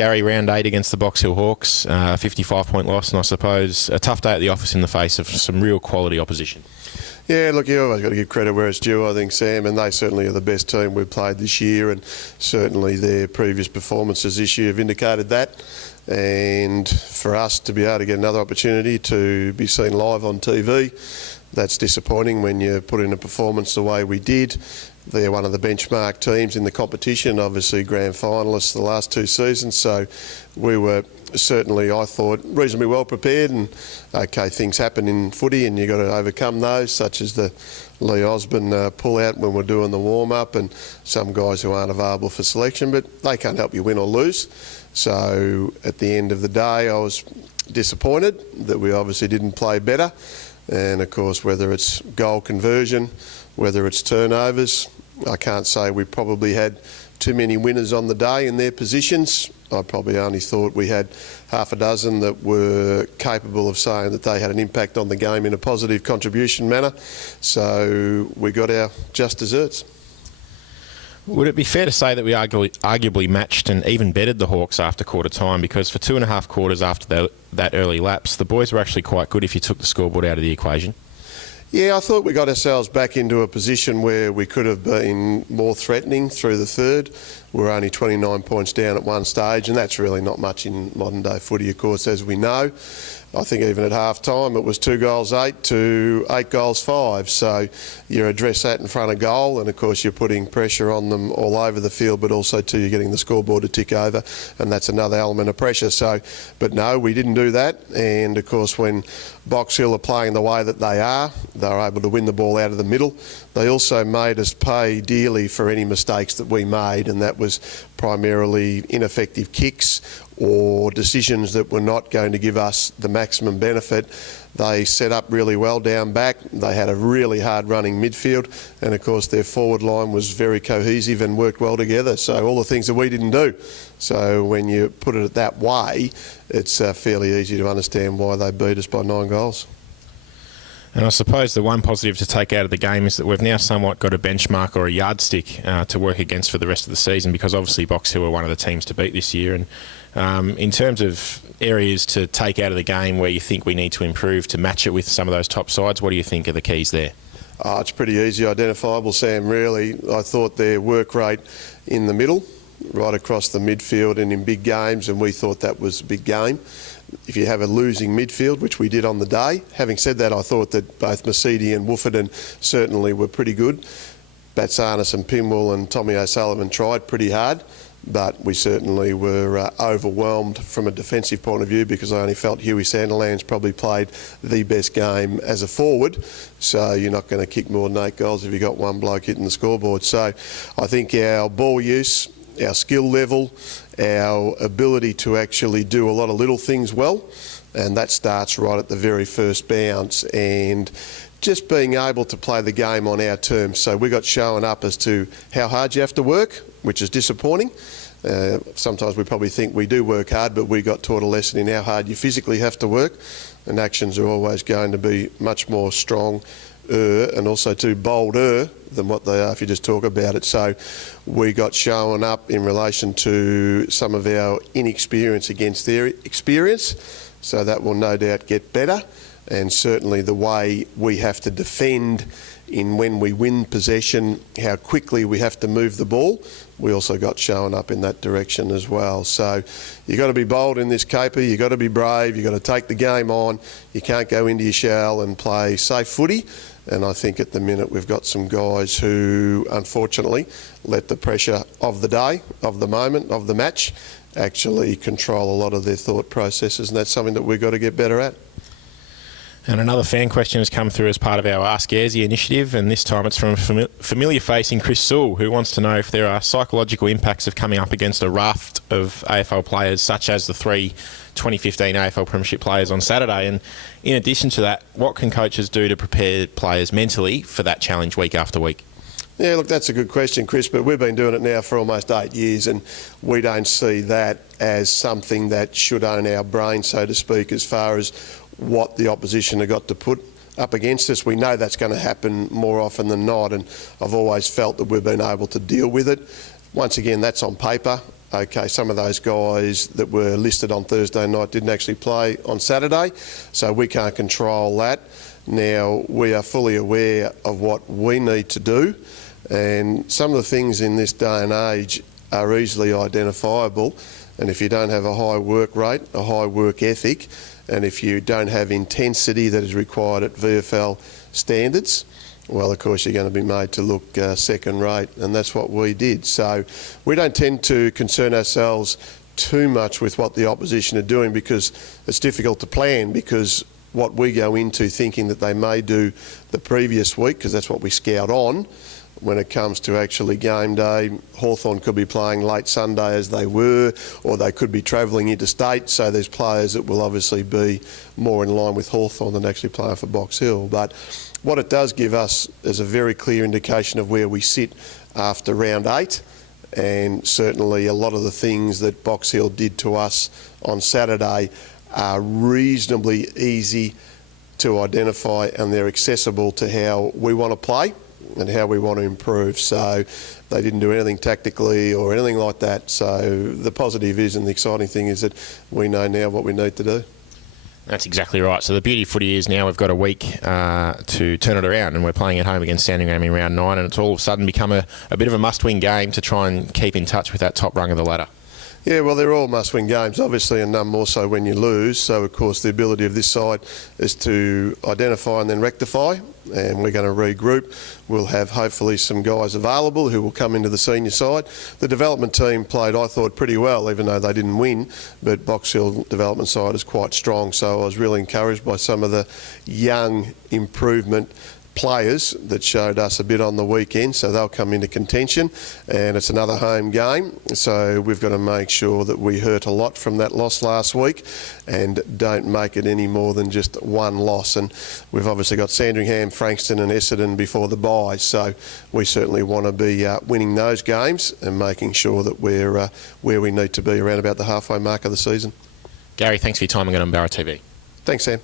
Gary, round 8 against the Box Hill Hawks, 55-point loss, and I suppose a tough day at the office in the face of some real quality opposition. Yeah, look, you always got to give credit where it's due, I think, Sam, and they certainly are the best team we've played this year, and certainly their previous performances this year have indicated that. And for us to be able to get another opportunity to be seen live on TV, that's disappointing when you put in a performance the way we did. They're one of the benchmark teams in the competition, obviously grand finalists the last 2 seasons, so we were certainly, I thought, reasonably well prepared. And okay, things happen in footy and you've got to overcome those, such as the Lee Osborne pull out when we're doing the warm-up, and some guys who aren't available for selection, but they can't help you win or lose. So at the end of the day, I was disappointed that we obviously didn't play better. And of course, whether it's goal conversion, whether it's turnovers, I can't say we probably had too many winners on the day in their positions. I probably only thought we had half a dozen that were capable of saying that they had an impact on the game in a positive contribution manner. So we got our just desserts. Would it be fair to say that we arguably matched and even bettered the Hawks after quarter time? Because for 2.5 quarters after that early lapse, the boys were actually quite good if you took the scoreboard out of the equation. Yeah, I thought we got ourselves back into a position where we could have been more threatening through the third. We were only 29 points down at one stage, and that's really not much in modern day footy, of course, as we know. I think even at half time it was 2 goals 8 to 8 goals 5. So you address that in front of goal, and of course you're putting pressure on them all over the field, but also too you're getting the scoreboard to tick over, and that's another element of pressure. So, but no, we didn't do that. And of course when Box Hill are playing the way that they are able to win the ball out of the middle. They also made us pay dearly for any mistakes that we made, and that was primarily ineffective kicks or decisions that were not going to give us the maximum benefit. They set up really well down back. They had a really hard running midfield, and of course their forward line was very cohesive and worked well together. So all the things that we didn't do. So when you put it that way, it's fairly easy to understand why they beat us by 9 goals. And I suppose the one positive to take out of the game is that we've now somewhat got a benchmark or a yardstick to work against for the rest of the season, because obviously Box Hill are one of the teams to beat this year. And in terms of areas to take out of the game where you think we need to improve to match it with some of those top sides, what do you think are the keys there? It's pretty easy identifiable, Sam, really. I thought their work rate in the middle, right across the midfield and in big games, and we thought that was a big game. If you have a losing midfield, which we did on the day. Having said that, I thought that both Mercedes and Wooford certainly were pretty good. Batsanis and Pimwell and Tommy O'Sullivan tried pretty hard, but we certainly were overwhelmed from a defensive point of view, because I only felt Huey Sandilands probably played the best game as a forward. So you're not going to kick more than 8 goals if you've got one bloke hitting the scoreboard. So I think our ball use, our skill level, our ability to actually do a lot of little things well, and that starts right at the very first bounce, and just being able to play the game on our terms. So we got shown up as to how hard you have to work, which is disappointing. Sometimes we probably think we do work hard, but we got taught a lesson in how hard you physically have to work, and actions are always going to be much more strong and also too bolder than what they are if you just talk about it. So we got shown up in relation to some of our inexperience against their experience, so that will no doubt get better. And certainly the way we have to defend in when we win possession, how quickly we have to move the ball, we also got shown up in that direction as well. So you've got to be bold in this caper, you've got to be brave, you've got to take the game on, you can't go into your shell and play safe footy. And I think at the minute we've got some guys who unfortunately let the pressure of the day, of the moment, of the match actually control a lot of their thought processes, and that's something that we've got to get better at. And another fan question has come through as part of our Ask Ayresy initiative, and this time it's from a familiar face in Chris Sewell, who wants to know if there are psychological impacts of coming up against a raft of AFL players, such as the 3 2015 AFL Premiership players on Saturday. And in addition to that, what can coaches do to prepare players mentally for that challenge week after week? Yeah, look, that's a good question, Chris, but we've been doing it now for almost 8 years, and we don't see that as something that should own our brain, so to speak, as far as what the opposition have got to put up against us. We know that's going to happen more often than not, and I've always felt that we've been able to deal with it. Once again, that's on paper. okay, some of those guys that were listed on Thursday night didn't actually play on Saturday, so we can't control that. Now, we are fully aware of what we need to do, and some of the things in this day and age are easily identifiable. And if you don't have a high work rate, a high work ethic, and if you don't have intensity that is required at VFL standards, well, of course, you're going to be made to look second rate, and that's what we did. So we don't tend to concern ourselves too much with what the opposition are doing, because it's difficult to plan, because what we go into thinking that they may do the previous week, because that's what we scout on, when it comes to actually game day, Hawthorn could be playing late Sunday as they were, or they could be travelling interstate, so there's players that will obviously be more in line with Hawthorn than actually playing for Box Hill. But what it does give us is a very clear indication of where we sit after round 8, and certainly a lot of the things that Box Hill did to us on Saturday are reasonably easy to identify, and they're accessible to how we want to play and how we want to improve. So they didn't do anything tactically or anything like that. So the positive is, and the exciting thing is, that we know now what we need to do. That's exactly right. So the beauty of footy is now we've got a week to turn it around, and we're playing at home against Sandringham in round 9, and it's all of a sudden become a bit of a must-win game to try and keep in touch with that top rung of the ladder. Yeah, well, they're all must-win games, obviously, and none more so when you lose. So, of course, the ability of this side is to identify and then rectify, and we're going to regroup. We'll have hopefully some guys available who will come into the senior side. The development team played, I thought, pretty well, even though they didn't win, but Box Hill development side is quite strong, so I was really encouraged by some of the young improvement players that showed us a bit on the weekend, so they'll come into contention, and it's another home game, so we've got to make sure that we hurt a lot from that loss last week and don't make it any more than just one loss. And we've obviously got Sandringham, Frankston and Essendon before the bye, so we certainly want to be winning those games and making sure that we're where we need to be around about the halfway mark of the season. Gary, thanks for your time again on Borough TV. Thanks, Sam.